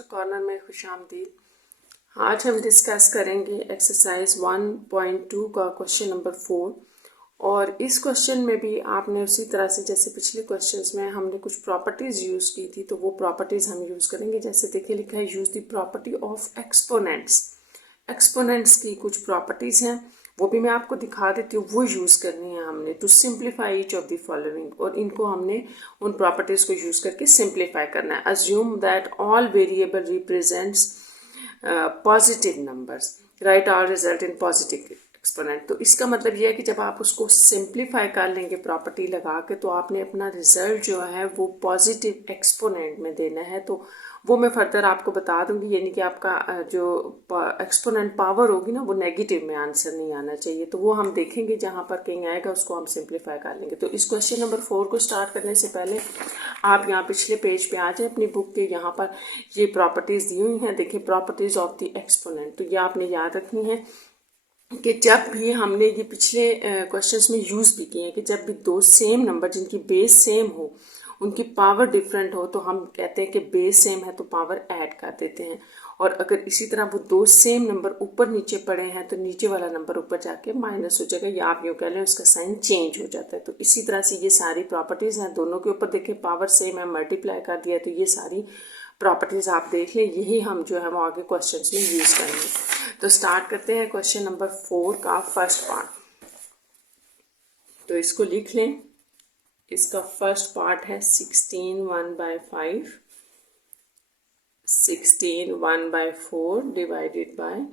Master corner में खुशामदीद। आज हम डिस्कस करेंगे एक्सरसाइज 1.2 का क्वेश्चन नंबर 4। और इस क्वेश्चन में भी आपने उसी तरह से जैसे पिछले क्वेश्चंस में हमने कुछ प्रॉपर्टीज़ यूज़ की थी, तो वो प्रॉपर्टीज़ हम यूज़ करेंगे। जैसे देखिए लिखा है use the property of exponents. Exponents की कुछ प्रॉपर्टीज़ हैं, वो भी मैं आपको दिखा देती हूँ। वो यूज़ करनी है हमने to simplify each of the following, और इनको हमने उन प्रॉपर्टीज़ को यूज़ करके सिंप्लीफाई करना है। Assume that all variable represents positive numbers, right our result in positive exponent. तो इसका मतलब यह है कि जब आप उसको सिंप्लीफाई कर लेंगे प्रॉपर्टी लगा के, तो आपने अपना रिजल्ट जो है वो पॉजिटिव एक्सपोनेंट में देना है। तो वो मैं फर्दर आपको बता दूंगी, यानी कि आपका जो एक्सपोनेंट पावर होगी ना, वो नेगेटिव में आंसर नहीं आना चाहिए। तो वो हम देखेंगे, जहाँ पर कहीं आएगा उसको हम सिंप्लीफाई कर लेंगे। तो इस क्वेश्चन नंबर 4 को स्टार्ट करने से पहले आप यहाँ पिछले पेज पे आ जाए अपनी बुक के। यहाँ पर ये प्रॉपर्टीज़ दी हुई हैं, देखिए प्रॉपर्टीज़ ऑफ द एक्सपोनेंट। तो ये आपने याद रखनी है कि जब भी हमने ये पिछले क्वेश्चंस में यूज़ भी किए हैं कि जब भी दो सेम नंबर जिनकी बेस सेम हो, उनकी पावर डिफरेंट हो, तो हम कहते हैं कि बेस सेम है तो पावर ऐड कर देते हैं। और अगर इसी तरह वो दो सेम नंबर ऊपर नीचे पड़े हैं तो नीचे वाला नंबर ऊपर जाके माइनस हो जाएगा, या आप यूँ कह लें उसका साइन चेंज हो जाता है। तो इसी तरह से ये सारी प्रॉपर्टीज़ हैं, दोनों के ऊपर देखिए पावर सेम है, मल्टीप्लाई कर दिया, तो ये सारी प्रॉपर्टीज़ आप देख लें। यही हम जो है वो आगे क्वेश्चंस में यूज़ करेंगे। तो स्टार्ट करते हैं क्वेश्चन नंबर 4 का फर्स्ट पार्ट। तो इसको लिख लें। इसका फर्स्ट पार्ट है 16 1/5, 16 1/4 डिवाइडेड बाय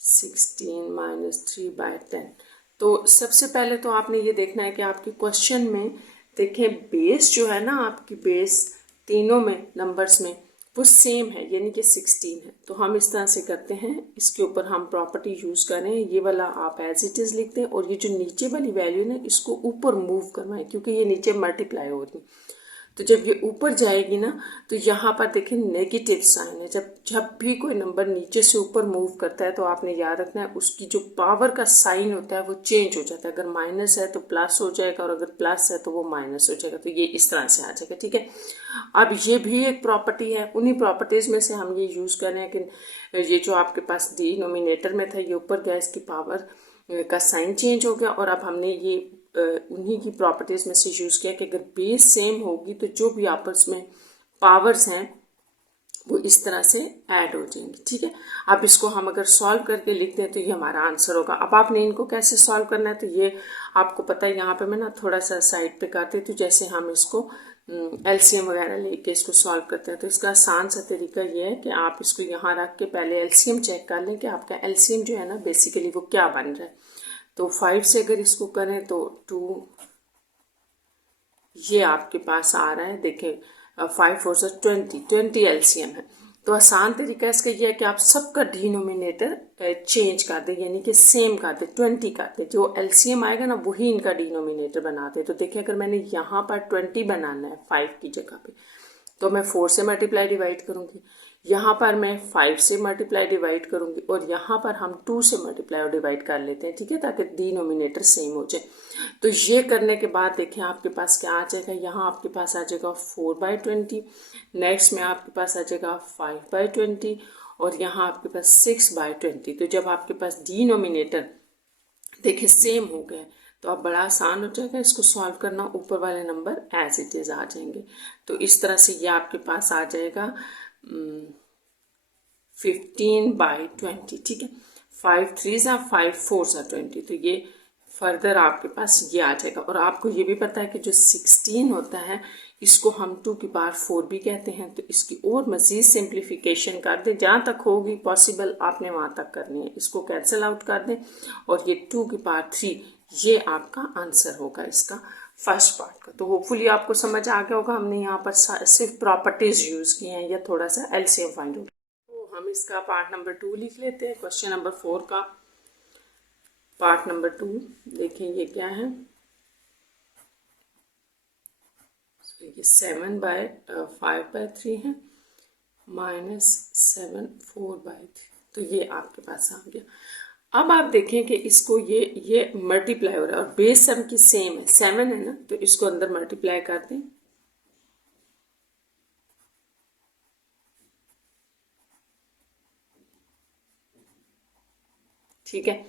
16 - 3/10। तो सबसे पहले तो आपने ये देखना है कि आपके क्वेश्चन में देखें बेस जो है ना, आपकी बेस तीनों में नंबर्स में वो सेम है, यानी कि 16 है। तो हम इस तरह से करते हैं, इसके ऊपर हम प्रॉपर्टी यूज़ करें। ये वाला आप एज इट इज़ लिखते हैं, और ये जो नीचे वाली वैल्यू ना इसको ऊपर मूव करवाएं, क्योंकि ये नीचे मल्टीप्लाई हो रही। तो जब ये ऊपर जाएगी ना, तो यहाँ पर देखिए नेगेटिव साइन है। जब भी कोई नंबर नीचे से ऊपर मूव करता है, तो आपने याद रखना है उसकी जो पावर का साइन होता है वो चेंज हो जाता है। अगर माइनस है तो प्लस हो जाएगा, और अगर प्लस है तो वो माइनस हो जाएगा। तो ये इस तरह से आ जाएगा, ठीक है। अब ये भी एक प्रॉपर्टी है, उन्हीं प्रॉपर्टीज़ में से हम ये यूज़ कर रहे हैं कि ये जो आपके पास डिनोमिनेटर में था, ये ऊपर गया, इसकी पावर का साइन चेंज हो गया। और अब हमने ये उन्हीं की प्रॉपर्टीज़ में से यूज़ किया कि अगर बेस सेम होगी तो जो भी आपस में पावर्स हैं वो इस तरह से ऐड हो जाएंगी, ठीक है। अब इसको हम अगर सॉल्व करके लिखते हैं तो ये हमारा आंसर होगा। अब आपने इनको कैसे सॉल्व करना है, तो ये आपको पता है। यहाँ पे मैं ना थोड़ा सा साइड पे करती हूँ, तो जैसे हम इसको एलसीएम वगैरह लेके इसको सॉल्व करते हैं, तो इसका आसान सा तरीका ये है कि आप इसको यहाँ रख के पहले एलसीएम चेक कर लें कि आपका एलसीएम जो है ना बेसिकली वो क्या बन रहा है। तो 5 से अगर इसको करें तो 2 ये आपके पास आ रहा है। देखें 5 4 से 20 एलसीएम है। तो आसान तरीका इसका यह है कि आप सबका डिनोमिनेटर चेंज कर दें, यानी कि सेम कर दें, 20 कर दें। जो एलसीएम आएगा ना वही इनका डिनोमिनेटर बना दें। तो देखिए अगर मैंने यहाँ पर 20 बनाना है 5 की जगह पे, तो मैं 4 से मल्टीप्लाई डिवाइड करूँगी, यहाँ पर मैं 5 से मल्टीप्लाई डिवाइड करूँगी, और यहाँ पर हम 2 से मल्टीप्लाई और डिवाइड कर लेते हैं, ठीक है, ताकि डिनोमिनेटर सेम हो जाए। तो ये करने के बाद देखिए आपके पास क्या आ जाएगा। यहाँ आपके पास आ जाएगा 4/20, नेक्स्ट में आपके पास आ जाएगा 5/20, और यहाँ आपके पास 6/20। तो जब आपके पास डिनोमिनेटर देखिए सेम हो गए तो अब बड़ा आसान हो जाएगा इसको सॉल्व करना, ऊपर वाले नंबर एज इट इज़ आ जाएंगे। तो इस तरह से ये आपके पास आ जाएगा 15/20, ठीक है। 5 3 are 5 4 are 20। तो ये फर्दर आपके पास ये आ जाएगा। और आपको ये भी पता है कि जो 16 होता है इसको हम 2 की पावर 4 भी कहते हैं। तो इसकी और मज़ीद सिंप्लीफिकेशन कर दें, जहाँ तक होगी पॉसिबल आपने वहाँ तक करनी है। इसको कैंसिल आउट कर दें, और ये 2 की पावर 3 ये आपका आंसर होगा इसका फर्स्ट पार्ट का। तो होपफुली आपको समझ आ गया होगा। हमने यहाँ पर सिर्फ प्रॉपर्टीज़ यूज़ किए हैं या थोड़ा सा एलसीएम फाइंड होगा। तो हम इसका पार्ट नंबर 2 लिख लेते हैं। क्वेश्चन नंबर 4 का पार्ट नंबर 2 देखें ये क्या है। ये 7/5/3 है, -7 4/3। तो ये आपके पास आ गया। अब आप देखें कि इसको ये मल्टीप्लाई हो रहा है, और बेस सम की सेम है, 7 है ना, तो इसको अंदर मल्टीप्लाई कर दें। ठीक है।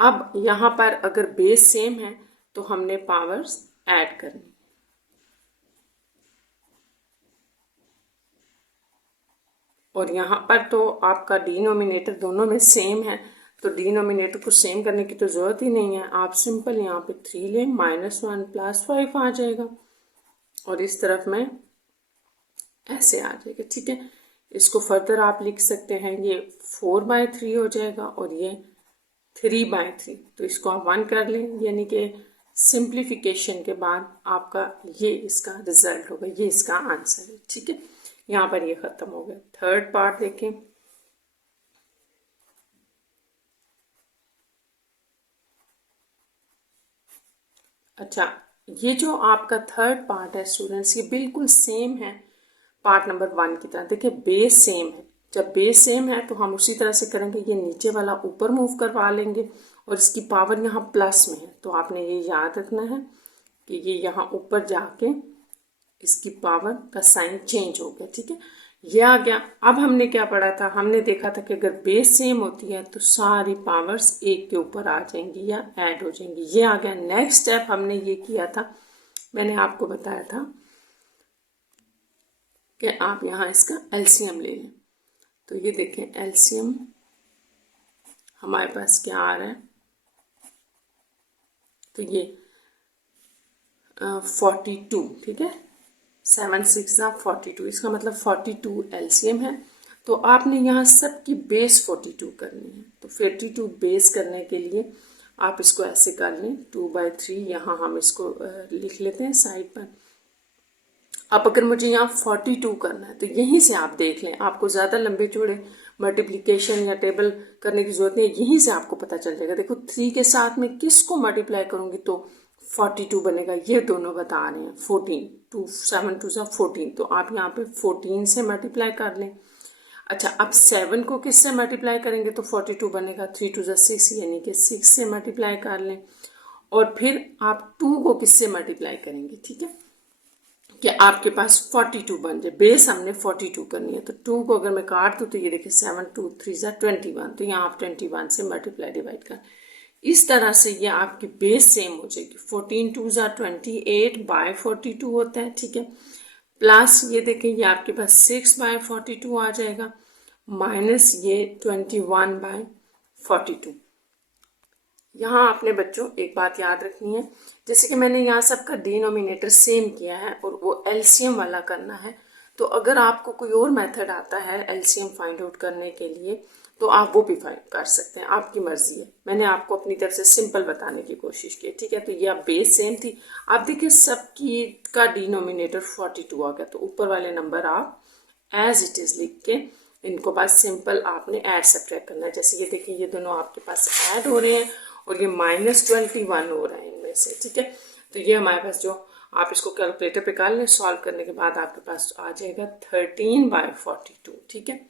अब यहाँ पर अगर बेस सेम है तो हमने पावर्स ऐड करनी, और यहाँ पर तो आपका डिनोमिनेटर दोनों में सेम है, तो डिनोमिनेटर को सेम करने की तो ज़रूरत ही नहीं है। आप सिंपल यहाँ पे 3 लें, -1 + 5 आ जाएगा, और इस तरफ में ऐसे आ जाएगा, ठीक है। इसको फर्दर आप लिख सकते हैं, ये 4/3 हो जाएगा और ये 3/3, तो इसको आप 1 कर लें, यानी कि सिंप्लीफिकेशन के बाद आपका ये इसका रिजल्ट होगा, ये इसका आंसर है, ठीक है। यहाँ पर ये ख़त्म हो गया। थर्ड पार्ट देखें। अच्छा, ये जो आपका थर्ड पार्ट है स्टूडेंट्स, ये बिल्कुल सेम है पार्ट नंबर 1 की तरह। देखिए बेस सेम है, जब बेस सेम है तो हम उसी तरह से करेंगे, ये नीचे वाला ऊपर मूव करवा लेंगे और इसकी पावर यहाँ प्लस में है, तो आपने ये याद रखना है कि ये यहाँ ऊपर जाके इसकी पावर का साइन चेंज हो गया, ठीक है। ये आ गया। अब हमने क्या पढ़ा था, हमने देखा था कि अगर बेस सेम होती है तो सारी पावर्स एक के ऊपर आ जाएंगी या ऐड हो जाएंगी। ये आ गया। नेक्स्ट स्टेप हमने ये किया था, मैंने आपको बताया था कि आप यहाँ इसका एलसीएम ले लें। तो ये देखें एलसीएम हमारे पास क्या आ रहा है, तो ये 42, ठीक है। 7 6 42, इसका मतलब 42 एलसीएम है। तो आपने यहाँ सब की बेस 42 करनी है, तो 42 बेस करने के लिए आप इसको ऐसे कर लें 2/3, यहाँ हम इसको लिख लेते हैं साइड पर। अब अगर मुझे यहाँ 42 करना है तो यहीं से आप देख लें, आपको ज़्यादा लंबे चौड़े मल्टीप्लिकेशन या टेबल करने की जरूरत नहीं है, यहीं से आपको पता चल जाएगा। देखो 3 के साथ में किसको मल्टीप्लाई करूँगी तो 42 बनेगा, ये दोनों बता रहे हैं 14, 2 7 2 14, तो आप यहाँ पे 14 से मल्टीप्लाई कर लें। अच्छा, अब 7 को किससे मल्टीप्लाई करेंगे तो 42 बनेगा, 3 2 6, यानी कि 6 से मल्टीप्लाई कर लें, और फिर आप 2 को किससे मल्टीप्लाई करेंगे, ठीक है, कि आपके पास 42 बन जाए। बेस हमने 42 करनी है, तो 2 को अगर मैं काट दूँ तो ये देखिए 7 2 3 21, तो यहाँ आप 21 से मल्टीप्लाई डिवाइड कर, इस तरह से ये आपकी बेस सेम हो जाएगी। 14 2 28/42 होता है, ठीक है। प्लस ये देखिए ये आपके पास 6/42 आ जाएगा, माइनस ये 21/42। यहाँ आपने बच्चों एक बात याद रखनी है, जैसे कि मैंने यहाँ सबका डिनोमिनेटर सेम किया है और वो एलसीएम वाला करना है, तो अगर आपको कोई और मेथड आता है एलसीएम फाइंड आउट करने के लिए तो आप वो भी फाइंड कर सकते हैं, आपकी मर्जी है। मैंने आपको अपनी तरफ से सिंपल बताने की कोशिश की, ठीक है। तो ये आप बेस सेम थी, आप देखिए सबकी का डिनोमिनेटर 42 आ गया, तो ऊपर वाले नंबर आप एज इट इज़ लिख के इनको पास सिंपल आपने ऐड सब्ट्रैक्ट करना है। जैसे ये देखिए ये दोनों आपके पास ऐड हो रहे हैं और ये -21 हो रहा है इनमें से, ठीक है। तो ये हमारे पास जो आप इसको कैलकुलेटर पे कर लें, सॉल्व करने के बाद आपके पास आ जाएगा 13/42, ठीक है।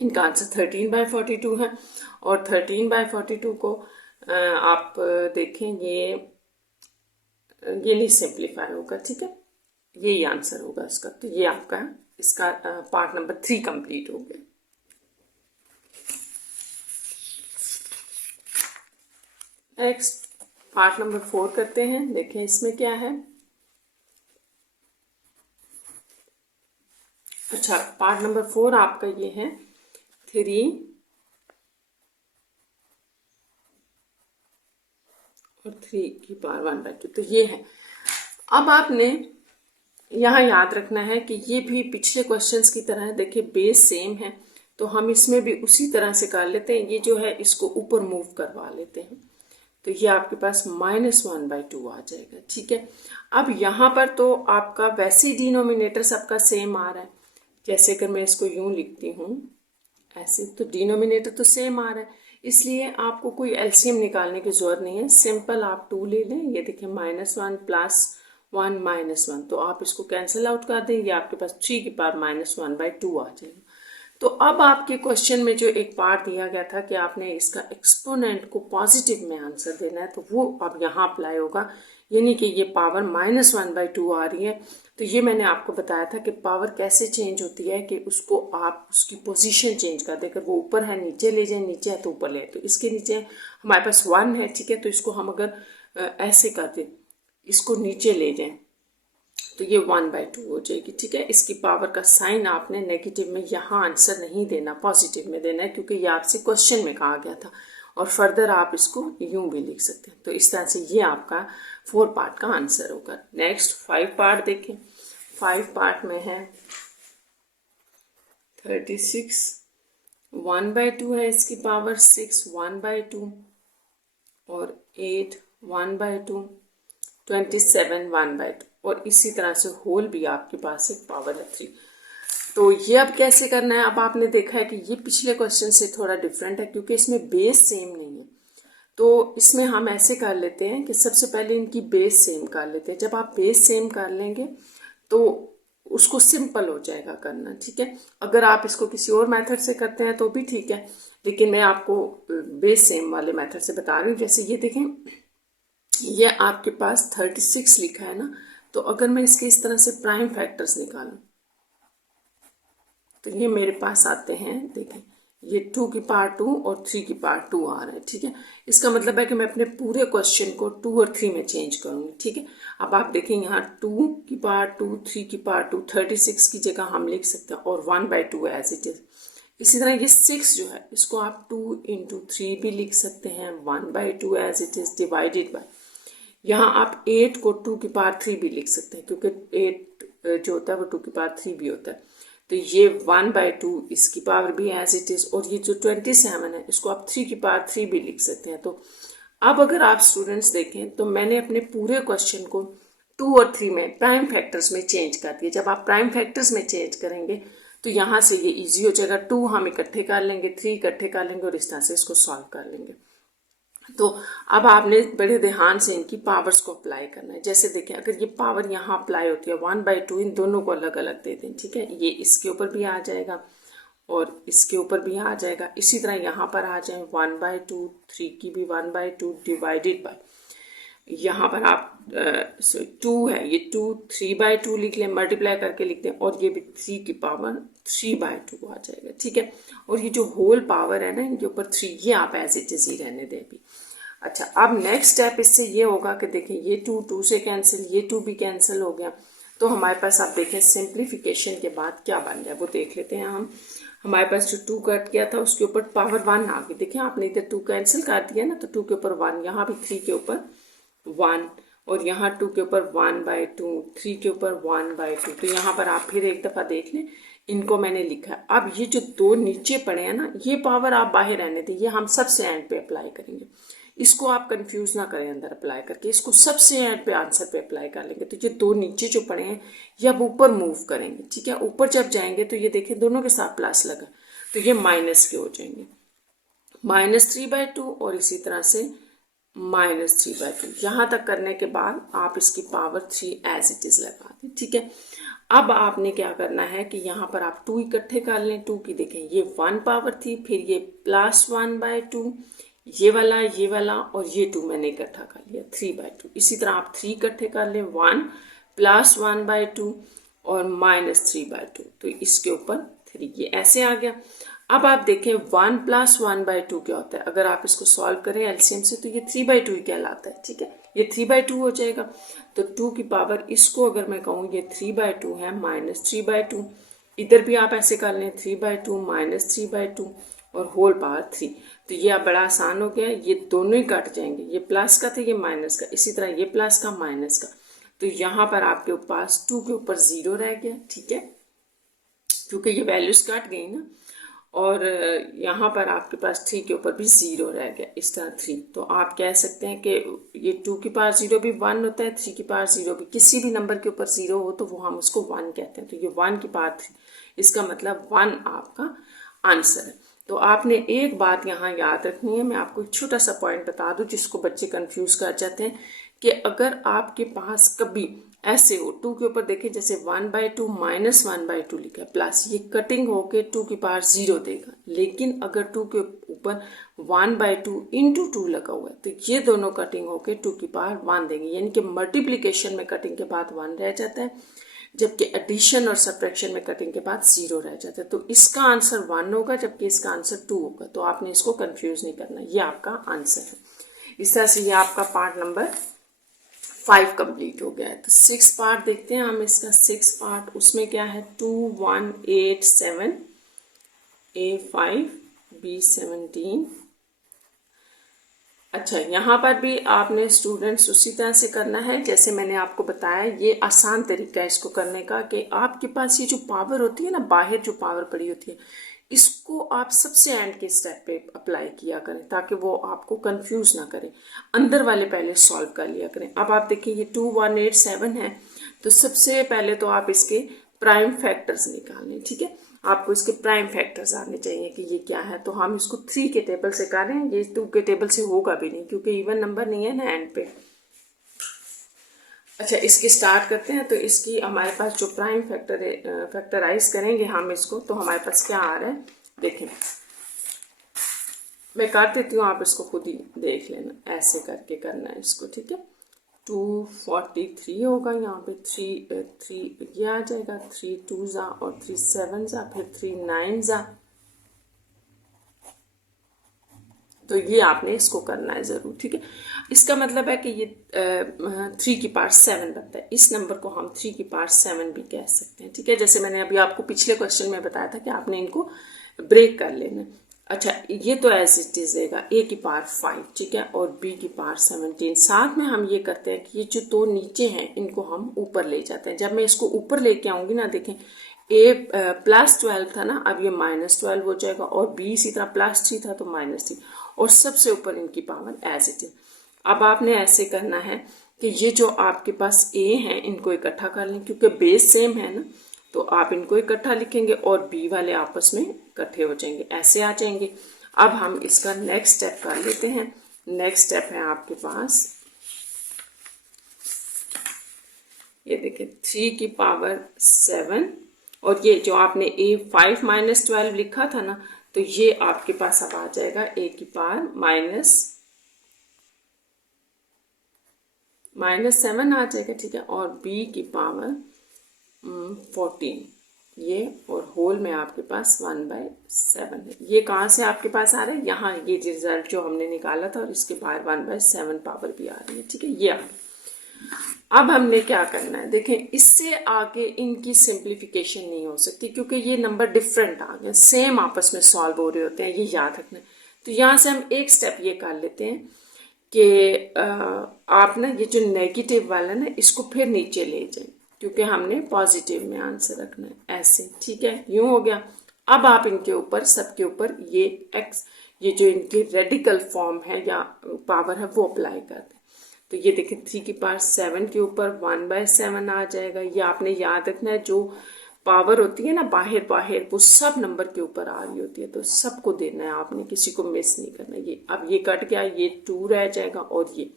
इनका आंसर 13/42 है, और 13/42 को आप देखें ये नहीं सिंप्लीफाई होगा, ठीक है, यही आंसर होगा इसका। तो ये आपका इसका पार्ट नंबर 3 कंप्लीट हो गया। नेक्स्ट पार्ट नंबर 4 करते हैं, देखें इसमें क्या है। अच्छा, पार्ट नंबर 4 आपका ये है 3 और 3 की पावर 1/2, तो ये है। अब आपने यहाँ याद रखना है कि ये भी पिछले क्वेश्चंस की तरह है, देखिए बेस सेम है, तो हम इसमें भी उसी तरह से कर लेते हैं। ये जो है इसको ऊपर मूव करवा लेते हैं, तो ये आपके पास -1/2 आ जाएगा, ठीक है। अब यहाँ पर तो आपका वैसे ही डिनोमिनेटर सबका सेम आ रहा है, जैसे अगर मैं इसको यूं लिखती हूँ ऐसे, तो डिनोमिनेटर तो सेम आ रहा है, इसलिए आपको कोई एलसीएम निकालने की जरूरत नहीं है। सिंपल आप 2 ले लें, ये देखिए -1 + 1 -1, तो आप इसको कैंसिल आउट कर दें, ये आपके पास 3 की पावर -1/2 आ जाएगा। तो अब आपके क्वेश्चन में जो एक पार्ट दिया गया था कि आपने इसका एक्सपोनेंट को पॉजिटिव में आंसर देना है, तो वो अब यहाँ अप्लाई होगा, यानी कि ये पावर -1/2 आ रही है। तो ये मैंने आपको बताया था कि पावर कैसे चेंज होती है कि उसको आप उसकी पोजीशन चेंज कर दें। अगर वो ऊपर है नीचे ले जाए, नीचे है तो ऊपर ले, तो इसके नीचे हमारे पास 1 है, ठीक है, तो इसको हम अगर ऐसे कर दें, इसको नीचे ले जाएं, तो ये 1/2 हो जाएगी, ठीक है। इसकी पावर का साइन आपने नेगेटिव में यहाँ आंसर नहीं देना, पॉजिटिव में देना है, क्योंकि ये आपसे क्वेश्चन में कहा गया था। और फर्दर आप इसको यूं भी लिख सकते हैं। तो इस तरह से ये आपका 4 पार्ट का आंसर होगा। नेक्स्ट 5 पार्ट देखें। 5 पार्ट में है 36, 1/2 है इसकी पावर, 6 1/2, और 8 1/2, 27 1/2, और इसी तरह से होल भी आपके पास एक पावर है 3। तो ये अब कैसे करना है, अब आपने देखा है कि ये पिछले क्वेश्चन से थोड़ा डिफरेंट है, क्योंकि इसमें बेस सेम नहीं है। तो इसमें हम ऐसे कर लेते हैं कि सबसे पहले इनकी बेस सेम कर लेते हैं। जब आप बेस सेम कर लेंगे तो उसको सिंपल हो जाएगा करना, ठीक है। अगर आप इसको किसी और मेथड से करते हैं तो भी ठीक है, लेकिन मैं आपको बेस सेम वाले मेथड से बता रही हूँ। जैसे ये देखें, ये आपके पास 36 लिखा है ना, तो अगर मैं इसके इस तरह से प्राइम फैक्टर्स निकालूं तो ये मेरे पास आते हैं, देखें, ये 2 की पावर 2 और 3 की पावर 2 आ रहा है, ठीक है। इसका मतलब है कि मैं अपने पूरे क्वेश्चन को 2 और 3 में चेंज करूंगी, ठीक है। अब आप देखें, यहाँ 2 की पावर 2, 3 की पावर 2, 36 की जगह हम लिख सकते हैं, और 1/2 एज इट इज। इसी तरह ये 6 जो है, इसको आप 2 × 3 भी लिख सकते हैं, 1/2 as it is, divided by, यहाँ आप 8 को 2 की पावर 3 भी लिख सकते हैं, क्योंकि 8 जो होता है वो 2 की पावर 3 भी होता है। तो ये 1/2 इसकी पावर भी एज इट इज, और ये जो 27 है इसको आप 3 की पावर 3 भी लिख सकते हैं। तो अब अगर आप स्टूडेंट्स देखें तो मैंने अपने पूरे क्वेश्चन को 2 और 3 में प्राइम फैक्टर्स में चेंज कर दिया। जब आप प्राइम फैक्टर्स में चेंज करेंगे तो यहाँ से ये इजी हो जाएगा। 2 हम इकट्ठे कर लेंगे, 3 इकट्ठे कर लेंगे, और इस तरह से इसको सॉल्व कर लेंगे। तो अब आपने बड़े ध्यान से इनकी पावर्स को अप्लाई करना है। जैसे देखें, अगर ये पावर यहाँ अप्लाई होती है 1/2, इन दोनों को अलग अलग दे दें, ठीक है। ये इसके ऊपर भी आ जाएगा और इसके ऊपर भी आ जाएगा। इसी तरह यहाँ पर आ जाए 1/2, 3 की भी 1/2, डिवाइडेड बाय, यहाँ पर आप 2 है, ये 2 3/2 लिख लें, मल्टीप्लाई करके लिख दें, और ये भी 3 की पावर 3/2 आ जाएगा, ठीक है। और ये जो होल पावर है ना, इनके ऊपर 3, ये आप एज इट इज ही रहने दें अभी। अच्छा, अब नेक्स्ट स्टेप इससे ये होगा कि देखें, ये 2 से कैंसिल, ये 2 भी कैंसिल हो गया। तो हमारे पास आप देखें सिंप्लीफिकेशन के बाद क्या बन गया वो देख लेते हैं हम। हमारे पास जो 2 कट किया था उसके ऊपर पावर 1 आ गई। देखिए, आपने इधर 2 कैंसिल कर दिया ना, तो 2 के ऊपर 1, यहाँ भी 3 के ऊपर 1, और यहाँ 2 के ऊपर 1/2, 3 के ऊपर 1/2। तो यहाँ पर आप फिर एक दफ़ा देख लें, इनको मैंने लिखा है। अब ये जो 2 नीचे पड़े हैं ना, ये पावर आप बाहर रहने दें, ये हम सबसे एंड पे अप्लाई करेंगे। इसको आप कंफ्यूज ना करें अंदर अप्लाई करके, इसको सबसे एंड पे आंसर पे अप्लाई कर लेंगे। तो ये 2 नीचे जो पड़े हैं ये अब ऊपर मूव करेंगे, ठीक है। ऊपर जब जाएंगे तो ये देखें दोनों के साथ प्लस लगा, तो ये माइनस के हो जाएंगे, -3/2, और इसी तरह से -3/2। यहाँ तक करने के बाद आप इसकी पावर 3 एज इट इज लगा दें, ठीक है। अब आपने क्या करना है कि यहाँ पर आप 2 इकट्ठे कर लें। 2 की देखें, ये 1 पावर थी, फिर ये +1/2, ये वाला और ये 2 मैंने इकट्ठा कर लिया 3/2। इसी तरह आप 3 इकट्ठे कर लें, 1 +1/2 और -3/2, तो इसके ऊपर 3, ये ऐसे आ गया। अब आप देखें 1 + 1/2 क्या होता है, अगर आप इसको सॉल्व करें एलसीएम से तो ये 3/2 ही कहलाता है, ठीक है। ये 3/2 हो जाएगा। तो 2 की पावर, इसको अगर मैं कहूँ ये 3/2 है, -3/2, इधर भी आप ऐसे कर लें 3/2 -3/2 और होल पावर 3। तो ये अब बड़ा आसान हो गया, ये दोनों ही कट जाएंगे, ये प्लस का था ये माइनस का, इसी तरह ये प्लस का माइनस का। तो यहाँ पर आपके पास 2 के ऊपर 0 रह गया, ठीक है, क्योंकि ये वैल्यूज कट गई ना। और यहाँ पर आपके पास 3 के ऊपर भी 0 रह गया, इस तरह 3। तो आप कह सकते हैं कि ये 2 की पावर 0 भी 1 होता है, 3 की पावर 0 भी, किसी भी नंबर के ऊपर 0 हो तो वो हम उसको 1 कहते हैं। तो ये 1 की पावर 3, इसका मतलब 1 आपका आंसर है। तो आपने एक बात यहाँ याद रखनी है, मैं आपको एक छोटा सा पॉइंट बता दूं जिसको बच्चे कंफ्यूज कर जाते हैं कि अगर आपके पास कभी ऐसे हो 2 के ऊपर देखें जैसे 1/2 माइनस 1/2 लिखा है प्लस, ये कटिंग होके 2 की पावर 0 देगा। लेकिन अगर 2 के ऊपर 1/2 इंटू 2 लगा हुआ है तो ये दोनों कटिंग होके 2 की पावर 1 देंगे, यानी कि मल्टीप्लीकेशन में कटिंग के बाद 1 रह जाता है, जबकि एडिशन और सब्ट्रैक्शन में कटिंग के बाद 0 रह जाता है। तो इसका आंसर 1 होगा जबकि इसका आंसर 2 होगा। तो आपने इसको कंफ्यूज नहीं करना, ये आपका आंसर है। इस तरह से ये आपका पार्ट नंबर 5 कंप्लीट हो गया है। तो 6 पार्ट देखते हैं हम इसका। 6 पार्ट उसमें क्या है 2 1 8 7 A5 B17। अच्छा, यहाँ पर भी आपने स्टूडेंट्स उसी तरह से करना है जैसे मैंने आपको बताया। ये आसान तरीका है इसको करने का कि आपके पास ये जो पावर होती है ना, बाहर जो पावर पड़ी होती है, इसको आप सबसे एंड के स्टेप पे अप्लाई किया करें ताकि वो आपको कंफ्यूज ना करें। अंदर वाले पहले सॉल्व कर लिया करें। अब आप देखिए ये 2 1 8 7 है, तो सबसे पहले तो आप इसके प्राइम फैक्टर्स निकालें। ठीक है, आपको इसके प्राइम फैक्टर्स आने चाहिए कि ये क्या है। तो हम इसको 3 के टेबल से करें, ये 2 के टेबल से होगा भी नहीं क्योंकि इवन नंबर नहीं है ना एंड पे। अच्छा, इसकी स्टार्ट करते हैं। तो इसकी हमारे पास जो प्राइम फैक्टर है, फैक्टराइज करेंगे हम इसको, तो हमारे पास क्या आ रहा है देखें। मैं कर देती हूँ, आप इसको खुद ही देख लेना, ऐसे करके करना है इसको। ठीक है, 243 होगा यहाँ पे, 3 ये आ जाएगा, 3 2 जा और 3 7 जा, फिर 3 9 जा। तो ये आपने इसको करना है ज़रूर। ठीक है, इसका मतलब है कि ये 3 की पावर 7 बनता है। इस नंबर को हम 3 की पावर 7 भी कह सकते हैं। ठीक है, जैसे मैंने अभी आपको पिछले क्वेश्चन में बताया था कि आपने इनको ब्रेक कर लेना। अच्छा, ये तो एज इट इज रहेगा a की पावर 5, ठीक है, और b की पावर 17। साथ में हम ये करते हैं कि ये जो दो नीचे हैं इनको हम ऊपर ले जाते हैं। जब मैं इसको ऊपर लेके आऊंगी ना, देखें a +12 था ना, अब ये -12 हो जाएगा, और b इसी तरह +3 था तो -3, और सबसे ऊपर इनकी पावर एज इट इज। अब आपने ऐसे करना है कि ये जो आपके पास a है इनको इकट्ठा कर लें, क्योंकि बेस सेम है ना, तो आप इनको इकट्ठा लिखेंगे और b वाले आपस में इकट्ठे हो जाएंगे, ऐसे आ जाएंगे। अब हम इसका नेक्स्ट स्टेप कर लेते हैं। नेक्स्ट स्टेप है आपके पास, ये देखिए 3 की पावर 7, और ये जो आपने a5 -12 लिखा था ना, तो ये आपके पास अब आ जाएगा a की पावर -7 आ जाएगा। ठीक है, और b की पावर 14, ये और होल में आपके पास 1/7 है। ये कहाँ से आपके पास आ रहा है, यहाँ ये रिजल्ट जो हमने निकाला था और इसके बाहर 1/7 पावर भी आ रही है। ठीक है, ये आ गया। अब हमने क्या करना है, देखें इससे आगे इनकी सिंप्लीफिकेशन नहीं हो सकती क्योंकि ये नंबर डिफरेंट आ गए, सेम आपस में सॉल्व हो रहे होते हैं, ये याद रखना है। तो यहाँ से हम एक स्टेप ये कर लेते हैं कि आप ना ये जो नेगेटिव वाला ना इसको फिर नीचे ले जाएं, क्योंकि हमने पॉजिटिव में आंसर रखना है, ऐसे। ठीक है, यूं हो गया। अब आप इनके ऊपर, सबके ऊपर ये x, ये जो इनकी रेडिकल फॉर्म है या पावर है वो अप्लाई कर दें। तो ये देखें 3 की पावर 7 के ऊपर 1/7 आ जाएगा। ये आपने याद रखना है, जो पावर होती है ना बाहर बाहर, वो सब नंबर के ऊपर आ रही होती है, तो सबको देना है आपने, किसी को मिस नहीं करना। ये अब ये कट गया, ये 2 रह जाएगा, और ये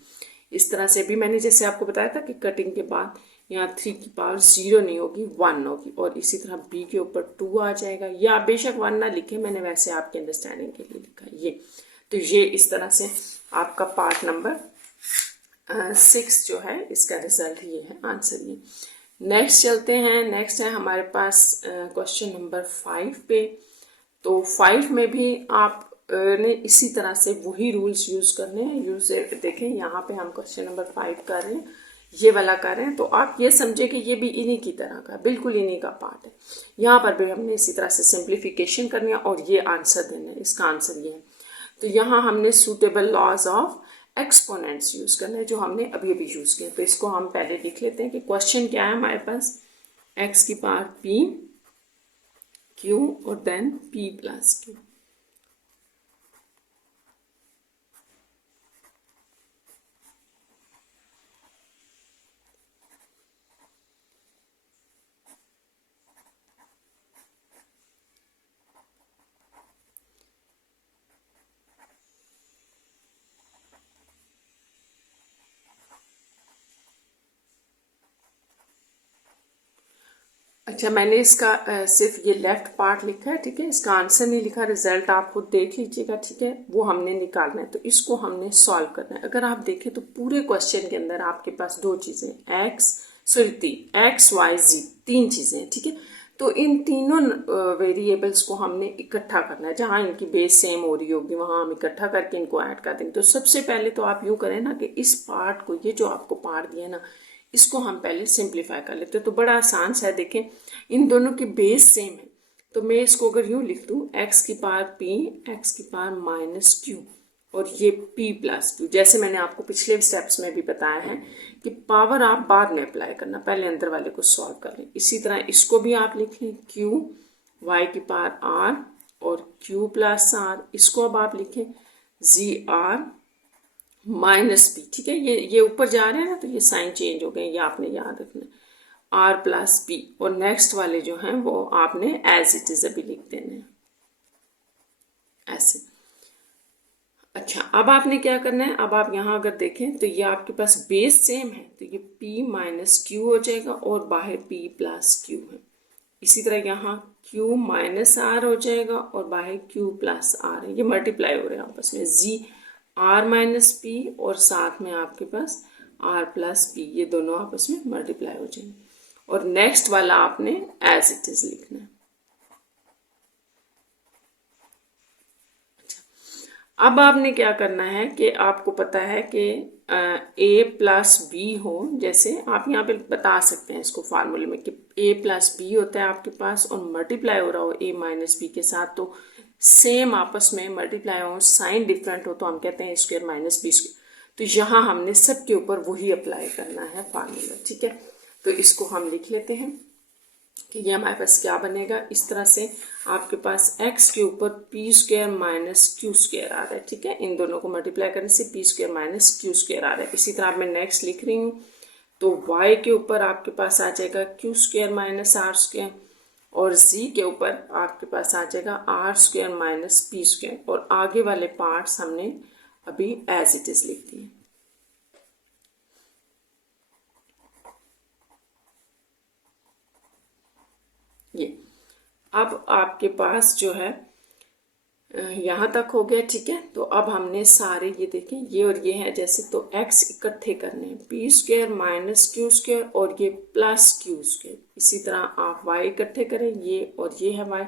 इस तरह से भी मैंने जैसे आपको बताया था कि कटिंग के बाद यहाँ 3 की पावर 0 नहीं होगी, 1 होगी, और इसी तरह b के ऊपर 2 आ जाएगा। या बेशक 1 ना लिखे, मैंने वैसे आपके अंडरस्टैंडिंग के लिए लिखा ये। तो ये इस तरह से आपका पार्ट नंबर 6 जो है इसका रिजल्ट ये है, आंसर ये। नेक्स्ट चलते हैं। नेक्स्ट है हमारे पास क्वेश्चन नंबर 5 पे। तो 5 में भी आप ने इसी तरह से वही रूल्स यूज करने हैं। यूज देखें, यहाँ पे हम क्वेश्चन नंबर 5 कर रहे हैं, ये वाला कर रहे हैं, तो आप ये समझे कि ये भी इन्हीं की तरह का, बिल्कुल इन्हीं का पार्ट है। यहाँ पर भी हमने इसी तरह से सिंप्लीफिकेशन करनी है और ये आंसर देना है। इसका आंसर ये है। तो यहाँ हमने suitable laws of exponents use करना है, जो हमने अभी अभी यूज किया। तो इसको हम पहले लिख लेते हैं कि क्वेश्चन क्या है हमारे पास, x की पावर p q और देन p + q। अच्छा, मैंने इसका सिर्फ ये लेफ्ट पार्ट लिखा है, ठीक है, इसका आंसर नहीं लिखा, रिजल्ट आप खुद देख लीजिएगा, ठीक है, वो हमने निकालना है, तो इसको हमने सॉल्व करना है। अगर आप देखें तो पूरे क्वेश्चन के अंदर आपके पास दो चीज़ें, एक्स वाई जी, तीन चीज़ें हैं, ठीक है। तो इन तीनों वेरिएबल्स को हमने इकट्ठा करना है, जहाँ इनकी बेस सेम हो रही होगी वहाँ हम इकट्ठा करके इनको ऐड कर देंगे। तो सबसे पहले तो आप यूँ करें ना कि इस पार्ट को, ये जो आपको पार्ट दिया ना, इसको हम पहले सिंप्लीफाई कर लेते हैं। तो बड़ा आसान सा है, देखें इन दोनों की बेस सेम है, तो मैं इसको अगर यूँ लिख दूँ एक्स की पावर पी, एक्स की पावर माइनस क्यू, और ये p प्लस क्यू, जैसे मैंने आपको पिछले स्टेप्स में भी बताया है कि पावर आप बाद में अप्लाई करना, पहले अंदर वाले को सॉल्व कर लें। इसी तरह इसको भी आप लिख लें q y की पावर r और q प्लस r, इसको अब आप लिखें जी r माइनस पी, ठीक है, ये ऊपर जा रहे हैं ना, तो ये साइन चेंज हो गए, ये आपने याद रखना है, आर प्लस पी, और नेक्स्ट वाले जो हैं वो आपने एज इट इज अभी लिख देने हैं ऐसे। अच्छा, अब आपने क्या करना है, अब आप यहाँ अगर देखें तो ये आपके पास बेस सेम है, तो ये p माइनस क्यू हो जाएगा और बाहर p प्लस क्यू है। इसी तरह यहाँ q माइनस आर हो जाएगा और बाहर q प्लस आर है, ये मल्टीप्लाई हो रहे हैं आपस में, जी आर माइनस पी और साथ में आपके पास आर प्लस पी, ये दोनों आपस में मल्टीप्लाई हो जाएंगे। और नेक्स्ट वाला आपने एज इट इज लिखना है। अब आपने क्या करना है कि आपको पता है कि a प्लस बी हो, जैसे आप यहाँ पे बता सकते हैं इसको फार्मूले में कि a प्लस बी होता है आपके पास और मल्टीप्लाई हो रहा हो a माइनस बी के साथ, तो सेम आपस में मल्टीप्लाई हो, साइन डिफरेंट हो तो हम कहते हैं स्क्वायर माइनस बी स्क्वायर। तो यहाँ हमने सब के ऊपर वही अप्लाई करना है फार्मूला, ठीक है। तो इसको हम लिख लेते हैं कि ये हमारे पास क्या बनेगा, इस तरह से आपके पास x के ऊपर P square minus Q square आ रहा है, ठीक है, इन दोनों को मल्टीप्लाई करने से P square minus Q square आ रहा है। इसी तरह मैं नेक्स्ट लिख रही हूँ, तो y के ऊपर आपके पास आ जाएगा q square minus r square, और z के ऊपर आपके पास आ जाएगा r square minus P square, और आगे वाले पार्ट्स हमने अभी एज इट इज लिख दिए। ये अब आपके पास जो है यहाँ तक हो गया, ठीक है। तो अब हमने सारे ये देखें, ये और ये है जैसे, तो x इकट्ठे करने हैं, P square minus Q square और ये प्लस क्यू स्क्वायर। इसी तरह आप y इकट्ठे करें, ये और ये है y,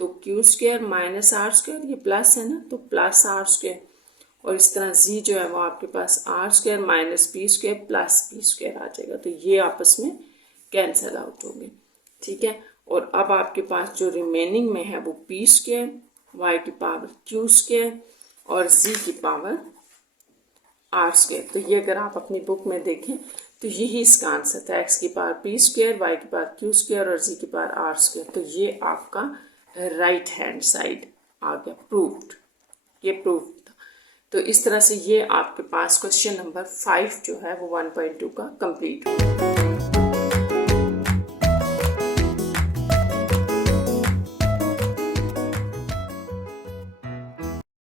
तो q square minus r square, ये प्लस है ना, तो प्लस आर स्क्वायर, और इस तरह z जो है वो आपके पास R square minus P square plus P square आ जाएगा, तो ये आपस में कैंसिल आउट होंगे, ठीक है। और अब आपके पास जो रिमेनिंग में है वो पी स्क्वायर, वाई की पावर क्यू स्क्वायर और जी की पावर आर स्क्वायर। तो ये अगर आप अपनी बुक में देखें तो यही इसका आंसर था, एक्स की पावर पी स्क्वायर, वाई की पावर क्यू स्क्वायर और जी की पावर आर स्क्वायर। तो ये आपका राइट हैंड साइड आ गया, प्रूव्ड, ये प्रूव्ड था। तो इस तरह से ये आपके पास क्वेश्चन नंबर 5 जो है वो 1.2 का कंप्लीट हो गया।